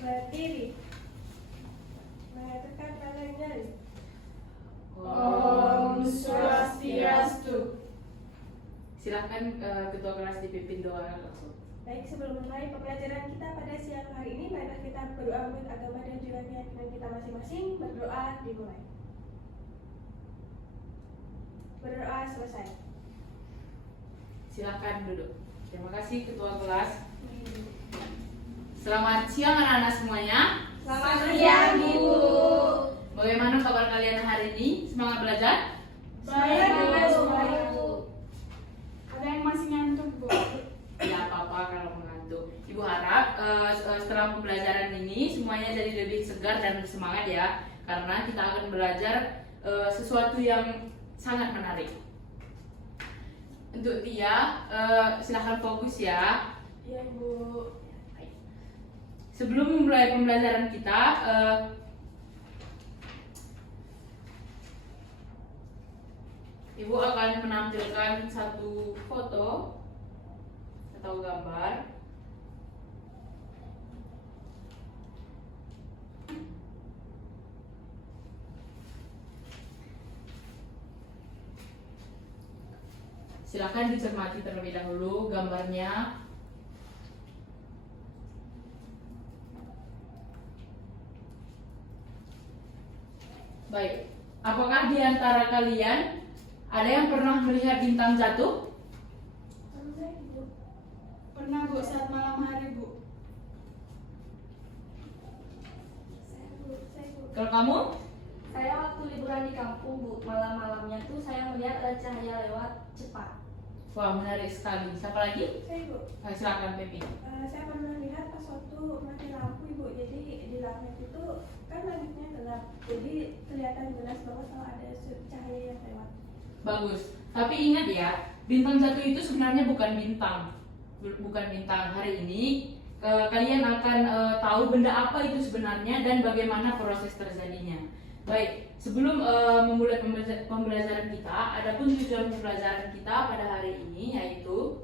Berdiri. Mengatakan tangannya. Om Swastiastu. Silahkan ketua kelas dipimpin doa langsung. Baik, sebelum mulai pembelajaran kita pada siang hari ini, marilah kita berdoa menurut agama dan juga keyakinan kita masing-masing. Berdoa dimulai. Berdoa selesai. Silahkan duduk. Terima kasih ketua kelas. Selamat siang anak-anak semuanya. Selamat siang, Ibu. Bagaimana kabar kalian hari ini? Semangat belajar? Baik, Bu. Ada yang masih ngantuk, Bu. Ya apa-apa kalau mengantuk. Ibu harap setelah pembelajaran ini semuanya jadi lebih segar dan semangat ya. Karena kita akan belajar sesuatu yang sangat menarik. Untuk Tia, silahkan fokus ya. Iya, Bu. Sebelum memulai pembelajaran kita, Ibu akan menampilkan satu foto atau gambar. Silakan dicermati terlebih dahulu gambarnya. Baik, apakah di antara kalian ada yang pernah melihat bintang jatuh? Pernah, Bu, saat malam hari, Bu. Kalau kamu? Saya waktu liburan di kampung, Bu, malam-malamnya tuh saya melihat ada cahaya lewat cepat. Wah, menarik sekali. Siapa lagi? Saya, Bu. Silakan Pepi. Saya pernah lihat pas waktu mati lampu, Ibu. Jadi di langit itu kan langitnya gelap. Jadi kelihatan jelas bahwa kalau ada cahaya yang lewat. Bagus. Tapi ingat ya, bintang jatuh itu sebenarnya bukan bintang. Bukan bintang. Hari ini kalian akan tahu benda apa itu sebenarnya dan bagaimana proses terjadinya. Baik, sebelum memulai pembelajaran kita, adapun tujuan pembelajaran kita pada hari ini yaitu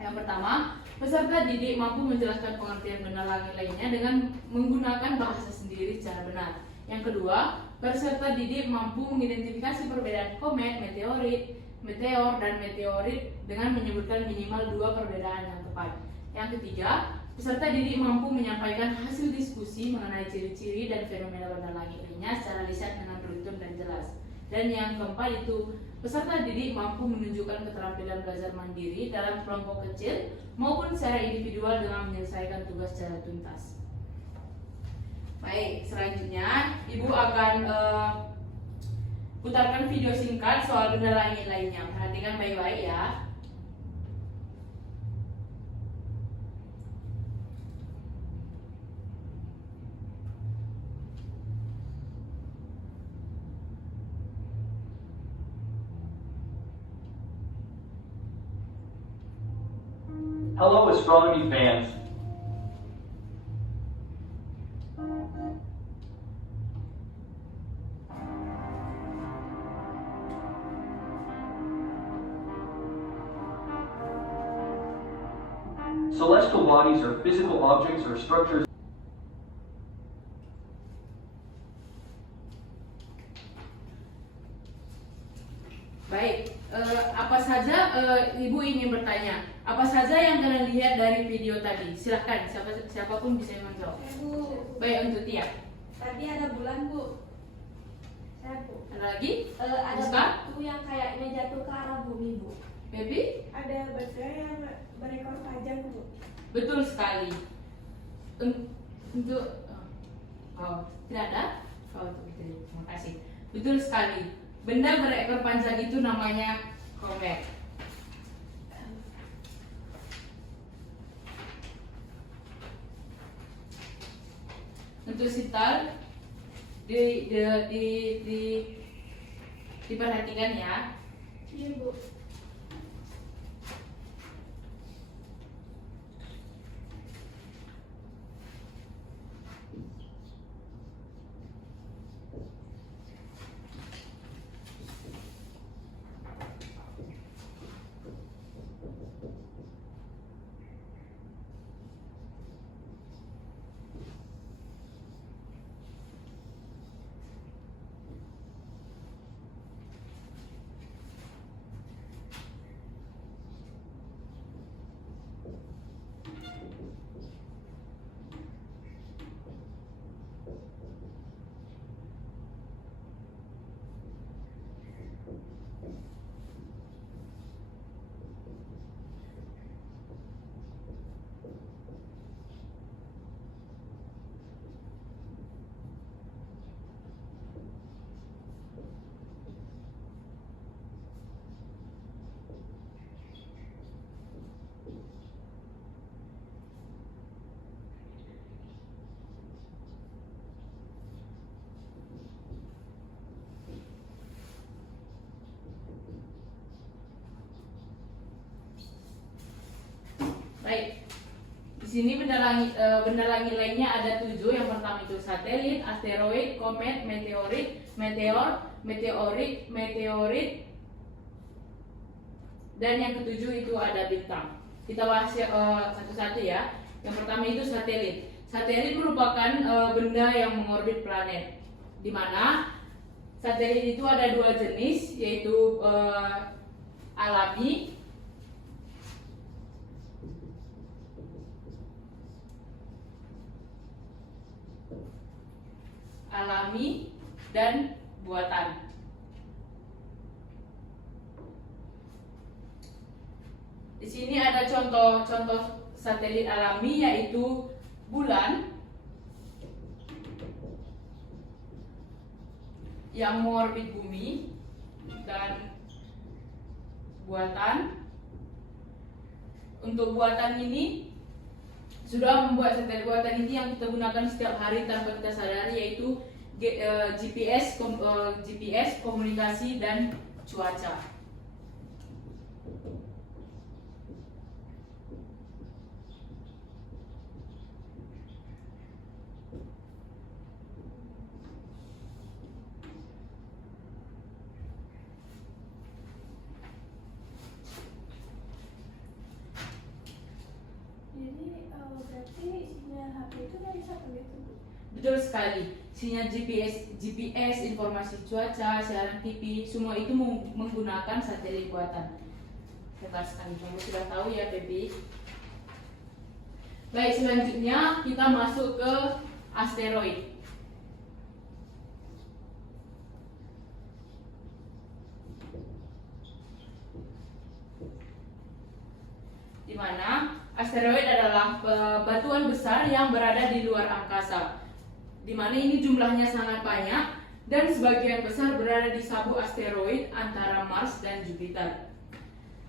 yang pertama, peserta didik mampu menjelaskan pengertian benda langit lainnya dengan menggunakan bahasa sendiri secara benar. Yang kedua, peserta didik mampu mengidentifikasi perbedaan komet, meteor, dan meteorit dengan menyebutkan minimal 2 perbedaan yang tepat. Yang ketiga, peserta didik mampu menyampaikan hasil diskusi mengenai ciri-ciri dan fenomena benda langit lainnya secara lisan dengan beruntun dan jelas. Dan yang keempat itu, peserta didik mampu menunjukkan keterampilan belajar mandiri dalam kelompok kecil maupun secara individual dengan menyelesaikan tugas secara tuntas. Baik, selanjutnya Ibu akan putarkan video singkat soal benda langit lainnya. Perhatikan baik-baik ya. Hello, astronomy fans. Celestial bodies are physical objects or structures. Baik, apa saja Ibu ingin bertanya? Apa saja yang kalian lihat dari video tadi? Silahkan, siapapun bisa menjawab. Bu, Baik, untuk Tia. tadi ada bulan, Bu. Saya, Bu. Ada lagi? Ada Rizka? batu yang kayaknya jatuh ke arah bumi, Bu. Baby? Ada benda yang berekor panjang, Bu. Betul sekali. Untuk tidak ada? Oh, betul. Terima kasih. Betul sekali. Benda berekor panjang itu namanya komet. Untuk sital diperhatikan ya. Iya, Bu. Baik. Di sini benda langit lainnya ada 7. Yang pertama itu satelit, asteroid, komet, meteorit, meteor, meteorit, dan yang ketujuh itu ada bintang. Kita bahas satu-satu ya. Yang pertama itu satelit. Satelit merupakan benda yang mengorbit planet, di mana satelit itu ada 2 jenis, yaitu alami dan buatan. Di sini ada contoh satelit alami, yaitu bulan yang mengorbit bumi, dan buatan. Untuk buatan ini sudah membuat satelit buatan ini yang kita gunakan setiap hari tanpa kita sadari, yaitu GPS, komunikasi dan cuaca. Jadi berarti sinyal HP itu dari satelit itu. Betul sekali. Sinyal GPS, informasi cuaca, siaran TV, semua itu menggunakan satelit buatan. Betul sekali. Kamu sudah tahu ya, Baby. Baik, selanjutnya kita masuk ke asteroid. Di mana asteroid adalah batuan besar yang berada di luar angkasa, di mana ini jumlahnya sangat banyak dan sebagian besar berada di sabuk asteroid antara Mars dan Jupiter.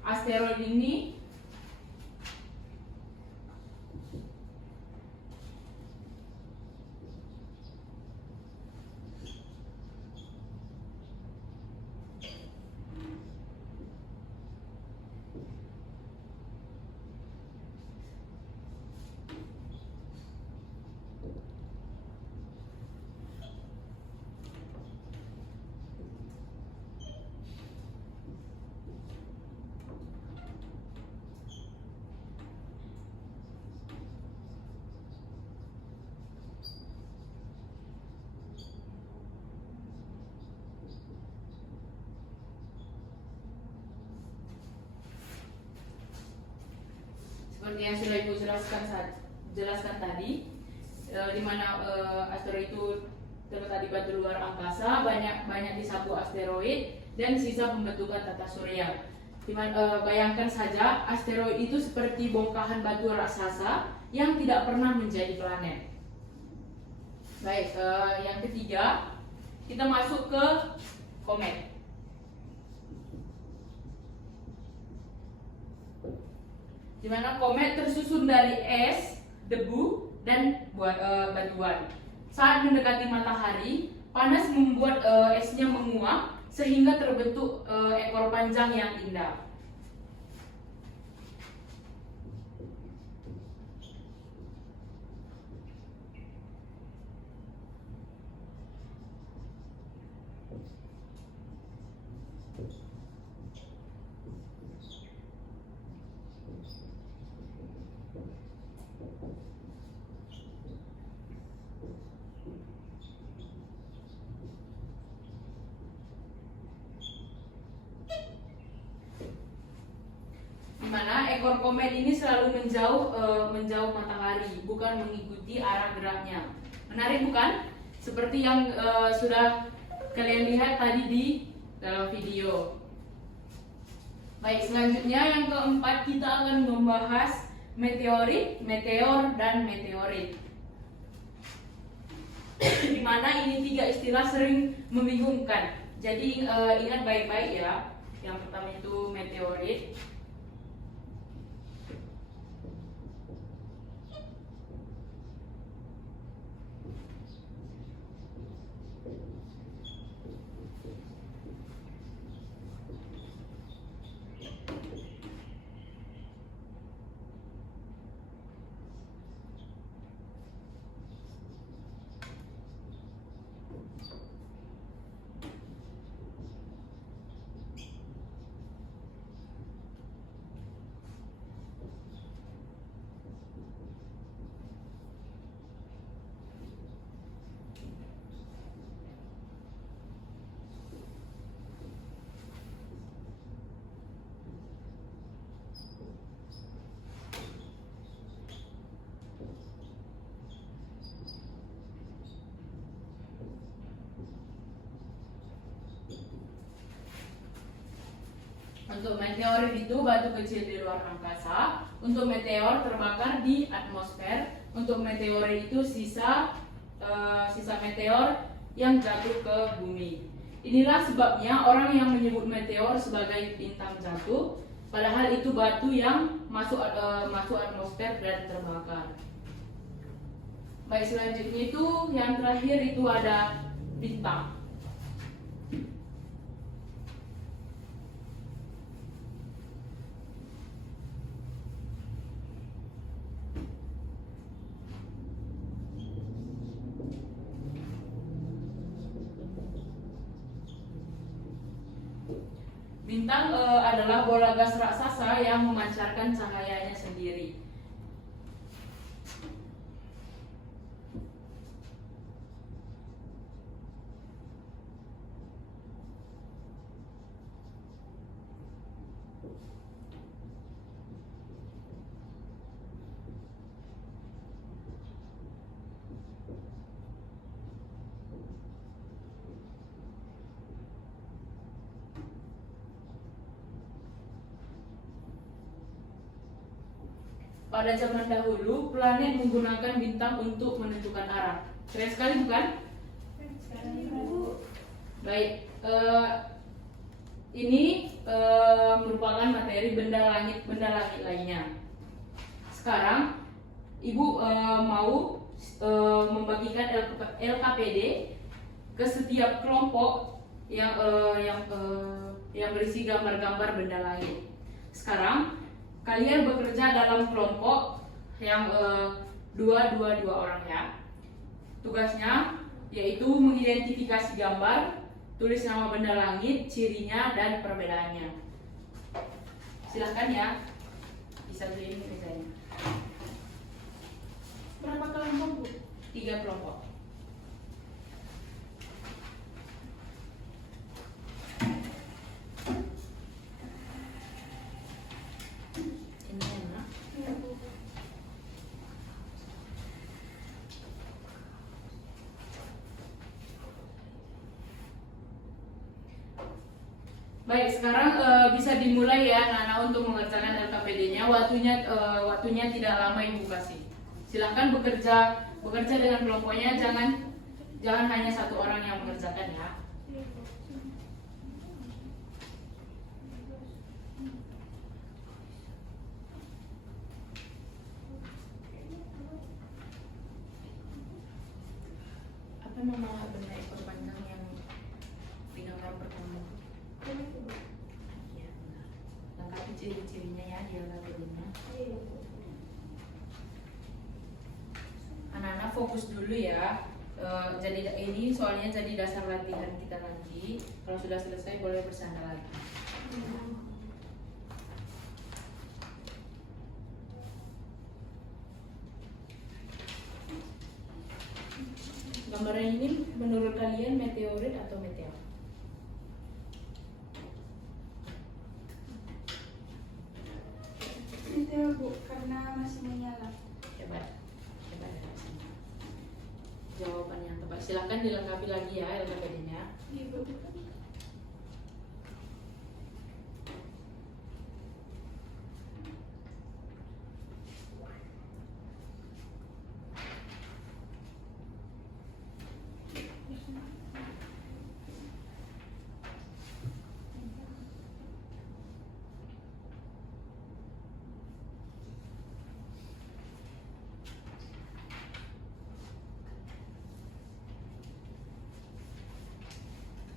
Asteroid ini seperti yang sudah Ibu jelaskan tadi, di mana asteroid itu terletak di batu luar angkasa, banyak di sabuk asteroid dan sisa pembentukan tata surya. Bayangkan saja, asteroid itu seperti bongkahan batu raksasa yang tidak pernah menjadi planet. Baik, yang ketiga kita masuk ke komet. Di mana komet tersusun dari es, debu, dan batuan. Saat mendekati matahari, panas membuat esnya menguap sehingga terbentuk ekor panjang yang indah. Dimana ekor komet ini selalu menjauh matahari, bukan mengikuti arah geraknya. Menarik bukan? Seperti yang sudah kalian lihat tadi di dalam video. Baik, selanjutnya yang keempat kita akan membahas meteorit, meteor, dan meteorit. Dimana ini 3 istilah sering membingungkan. Jadi ingat baik-baik ya. Yang pertama itu meteorit, Untuk meteorit itu batu kecil di luar angkasa. Untuk meteor terbakar di atmosfer. Untuk meteorit itu sisa meteor yang jatuh ke bumi. Inilah sebabnya orang yang menyebut meteor sebagai bintang jatuh, padahal itu batu yang masuk atmosfer dan terbakar. Baik, selanjutnya itu yang terakhir itu ada bintang. Bintang adalah bola gas raksasa yang memancarkan cahayanya sendiri. Pada zaman dahulu, planet menggunakan bintang untuk menentukan arah. Keren sekali, bukan? Baik, ini merupakan materi benda langit lainnya. Sekarang, Ibu mau membagikan LKPD ke setiap kelompok yang berisi gambar-gambar benda langit. Sekarang kalian bekerja dalam kelompok yang dua orang ya. Tugasnya yaitu mengidentifikasi gambar, tulis nama benda langit, cirinya dan perbedaannya. Silahkan ya, bisa beli ini kerjanya. Berapa kelompok, Bu? 3 kelompok. Ini enak. Baik, sekarang bisa dimulai ya anak-anak untuk mengerjakan LKPD-nya. Waktunya tidak lama Ibu kasih. Silahkan bekerja dengan kelompoknya, jangan hanya satu orang yang mengerjakan ya. Apa nama benda ekor panjang yang di gambar pertama? Ya, benar. Lengkapi ciri-cirinya ya di LKPD-nya. Anak-anak fokus dulu ya. Jadi ini soalnya jadi dasar latihan kita nanti. Kalau sudah selesai boleh bersandar lagi. Gambaran ini menurut kalian meteorit atau meteor? Meteor, Bu, karena masih menyala. Coba dari sini. Jawaban yang tepat. Silahkan dilengkapi lagi ya LKPD-nya. Iya, Bu.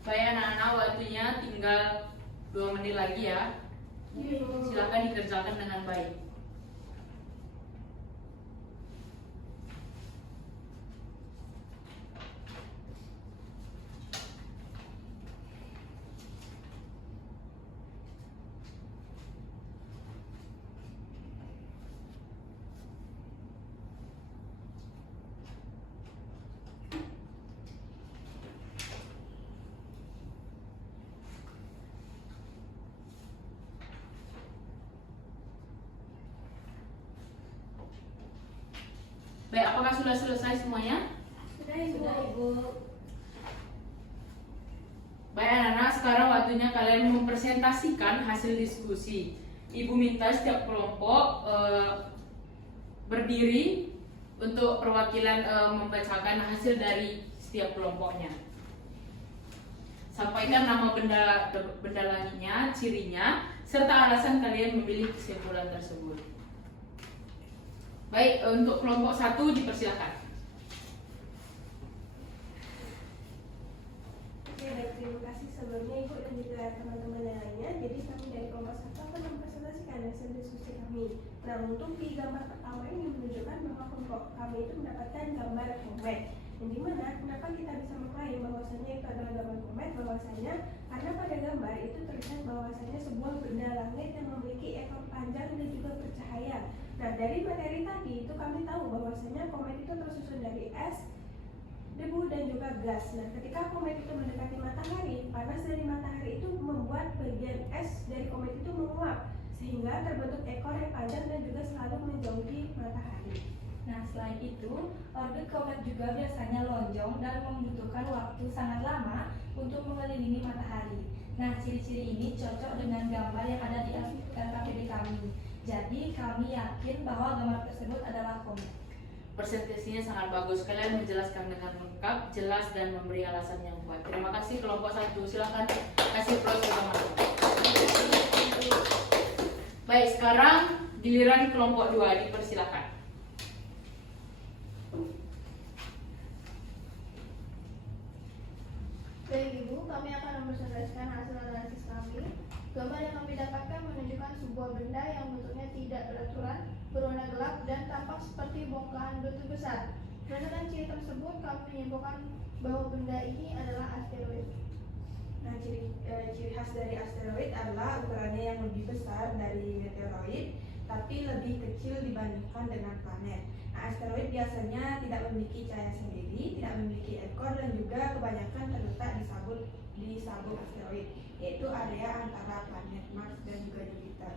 Baik anak-anak, waktunya tinggal 2 menit lagi ya. Silakan dikerjakan dengan baik. Baik, apakah sudah selesai semuanya? Sudah Ibu. Baik anak-anak, sekarang waktunya kalian mempresentasikan hasil diskusi. Ibu minta setiap kelompok berdiri untuk perwakilan membacakan hasil dari setiap kelompoknya. Sampaikan nama benda langitnya, cirinya, serta alasan kalian memilih kesimpulan tersebut. Baik, untuk kelompok 1 dipersilakan. Oke, baik, terima kasih sebelumnya Ibu dan juga teman-teman yang lainnya. Jadi kami dari kelompok 1 akan mempresentasikan hasil diskusi kami. Nah, untuk di gambar pertama ini menunjukkan bahwa kelompok kami itu mendapatkan gambar komet. Yang dimana kenapa kita bisa mengklaim bahwasanya itu adalah gambar komet? Bahwasanya karena pada gambar itu terlihat bahwasanya sebuah benda langit yang memiliki ekor panjang dan juga bercahaya. Nah, dari materi tadi itu kami tahu bahwasanya komet itu tersusun dari es, debu dan juga gas. Nah, ketika komet itu mendekati matahari, panas dari matahari itu membuat bagian es dari komet itu menguap sehingga terbentuk ekor yang panjang dan juga selalu menjauhi matahari. Nah, selain itu, orbit komet juga biasanya lonjong dan membutuhkan waktu sangat lama untuk mengelilingi matahari. Nah, ciri-ciri ini cocok dengan gambar yang ada di LKPD kami. Jadi, kami yakin bahwa gambar tersebut adalah komet. Presentasinya sangat bagus. Kalian menjelaskan dengan lengkap, jelas, dan memberi alasan yang kuat. Terima kasih kelompok 1. Silakan kasih plus ke teman-teman. Baik, sekarang giliran kelompok 2, dipersilakan. Baik Ibu, kami akan mempresentasikan hasil analisis kami. Gambar yang kami dapatkan menunjukkan sebuah benda yang bentuknya tidak beraturan, berwarna gelap, dan tampak seperti bongkahan batu besar. Berdasarkan ciri tersebut, kami menyimpulkan bahwa benda ini adalah asteroid. Nah, ciri khas dari asteroid adalah ukurannya yang lebih besar dari meteoroid, tapi lebih kecil dibandingkan dengan planet. Nah, asteroid biasanya tidak memiliki cahaya sendiri, tidak memiliki ekor, dan juga kebanyakan terletak di sabuk asteroid, yaitu area antara planet Mars dan juga Jupiter.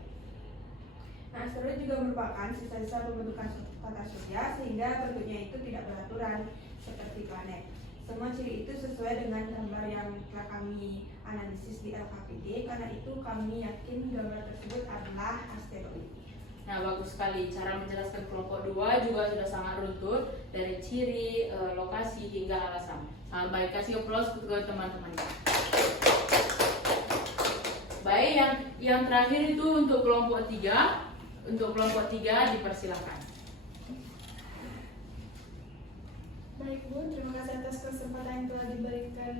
Nah, asteroid juga merupakan sisa-sisa pembentukan tata surya sehingga bentuknya itu tidak beraturan seperti planet. Semua ciri itu sesuai dengan gambar yang telah kami analisis di LKPD, karena itu kami yakin gambar tersebut adalah asteroid. Nah, bagus sekali. Cara menjelaskan kelompok 2 juga sudah sangat runtut dari ciri, lokasi, hingga alasan. Sangat baik. Kasih aplaus ke teman-teman. Baik, yang terakhir itu untuk kelompok 3. Untuk kelompok 3 dipersilakan. Baik Bu, terima kasih atas kesempatan yang telah diberikan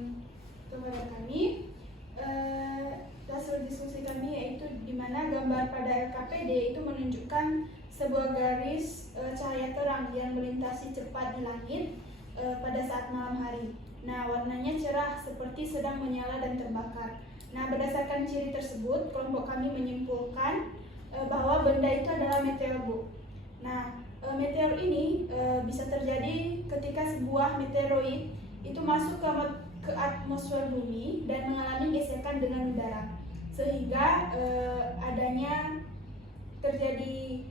kepada kami. Hasil diskusi kami yaitu di mana gambar pada LKPD itu menunjukkan sebuah garis cahaya terang yang melintasi cepat di langit pada saat malam hari. Nah, warnanya cerah seperti sedang menyala dan terbakar. Nah, berdasarkan ciri tersebut, kelompok kami menyimpulkan bahwa benda itu adalah meteor, Bu. Nah, meteor ini bisa terjadi ketika sebuah meteoroid itu masuk ke atmosfer bumi dan mengalami gesekan dengan udara, sehingga adanya terjadi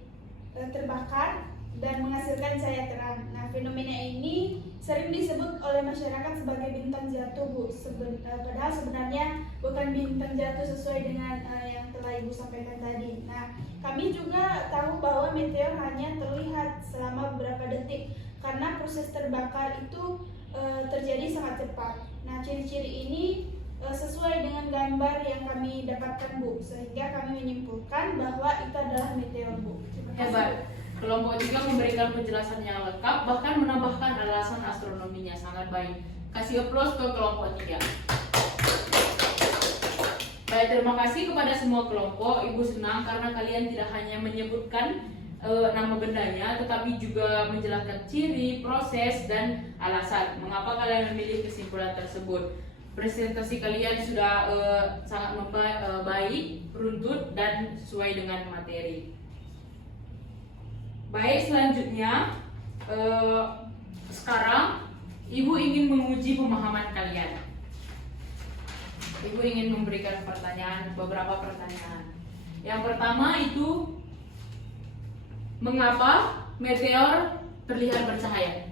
terbakar dan menghasilkan cahaya terang. Nah, fenomena ini sering disebut oleh masyarakat sebagai bintang jatuh, Bu. Padahal sebenarnya bukan bintang jatuh sesuai dengan yang telah Ibu sampaikan tadi. Nah, kami juga tahu bahwa meteor hanya terlihat selama beberapa detik karena proses terbakar itu terjadi sangat cepat. Nah, ciri-ciri ini sesuai dengan gambar yang kami dapatkan, Bu, sehingga kami menyimpulkan bahwa itu adalah meteor, Bu. Hebat. Kelompok 3 memberikan penjelasan yang lengkap, bahkan menambahkan alasan astronominya. Sangat baik. Kasih aplaus ke kelompok 3. Baik, terima kasih kepada semua kelompok. Ibu senang karena kalian tidak hanya menyebutkan nama bendanya, tetapi juga menjelaskan ciri, proses, dan alasan mengapa kalian memilih kesimpulan tersebut. Presentasi kalian sudah sangat baik, runtut, dan sesuai dengan materi. Baik, selanjutnya sekarang Ibu ingin menguji pemahaman kalian. Ibu ingin memberikan beberapa pertanyaan. Yang pertama itu, mengapa meteor terlihat bercahaya?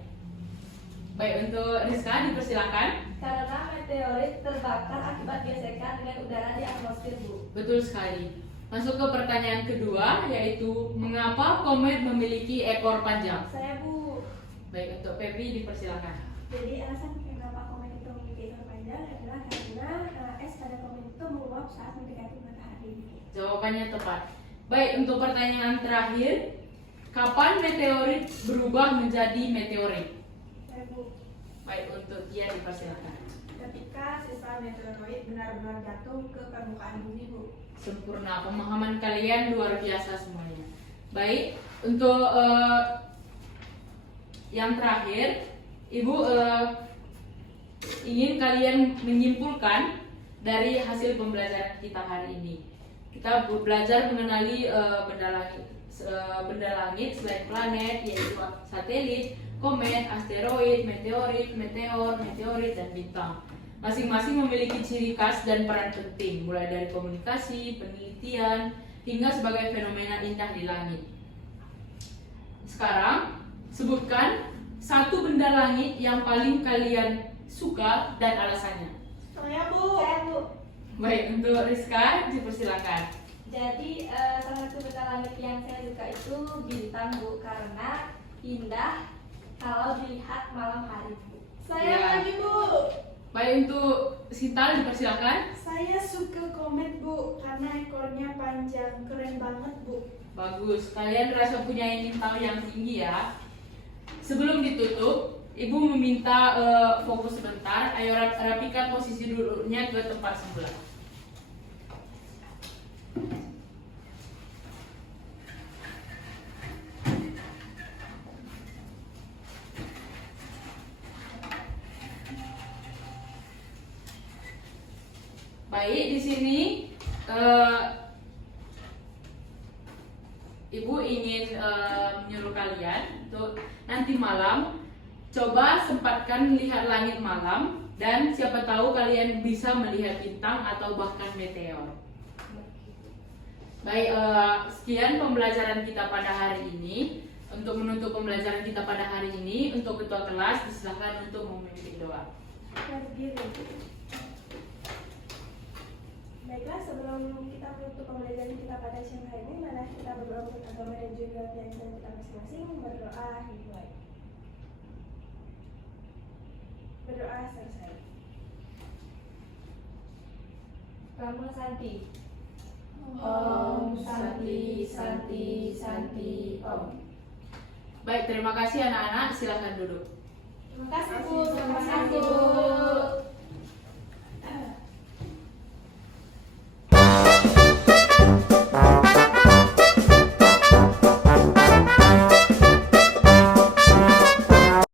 Baik, untuk Rizka dipersilakan. Karena meteorit terbakar akibat gesekan dengan udara di atmosfer, Bu? Betul sekali. Masuk ke pertanyaan kedua, yaitu mengapa komet memiliki ekor panjang? Saya Bu. Baik, untuk Pepi dipersilakan. Jadi alasan kenapa komet itu memiliki ekor panjang adalah karena es pada komet itu menguap saat mendekati matahari. Jawabannya tepat. Baik, untuk pertanyaan terakhir, kapan meteorit berubah menjadi meteorit? Saya Bu. Baik, untuk Tia dipersilakan. Ketika sisa meteoroid benar-benar jatuh ke permukaan bumi, Bu. Sempurna, pemahaman kalian luar biasa semuanya. Baik, untuk yang terakhir, Ibu ingin kalian menyimpulkan dari hasil pembelajaran kita hari ini. Kita belajar mengenali benda langit selain planet, yaitu satelit, komet, asteroid, meteorit, meteor, meteorit, dan bintang. Masing-masing memiliki ciri khas dan peran penting, mulai dari komunikasi, penelitian, hingga sebagai fenomena indah di langit. Sekarang, sebutkan satu benda langit yang paling kalian suka dan alasannya. Saya Bu. Baik, untuk Rizka, dipersilakan. Jadi salah satu benda langit yang saya suka itu bintang, Bu, karena indah kalau dilihat malam hari, Bu. Saya Ya. lagi Bu. Baik, untuk Sinta, dipersilakan. Saya suka komet Bu, karena ekornya panjang, keren banget Bu. Bagus, kalian rasa punya mental yang tinggi ya. Sebelum ditutup, Ibu meminta fokus sebentar. Ayo rapikan posisi duduknya ke tempat semula. Baik, di sini Ibu ingin menyuruh kalian untuk nanti malam coba sempatkan melihat langit malam, dan siapa tahu kalian bisa melihat bintang atau bahkan meteor. Baik, sekian pembelajaran kita pada hari ini. Untuk menutup pembelajaran kita pada hari ini, untuk ketua kelas disilakan untuk memimpin doa. Saya berdiri. Baiklah, sebelum kita menutup pembelajaran kita pada siang hari ini, mari kita berdoa untuk agama dan juga keyakinan kita masing-masing. Berdoa dimulai. Berdoa selesai. Kamu Santi. Om Santi Santi Santi Om. Baik, terima kasih anak-anak. Silakan duduk. Terima kasih Bu. Terima kasih, Bu.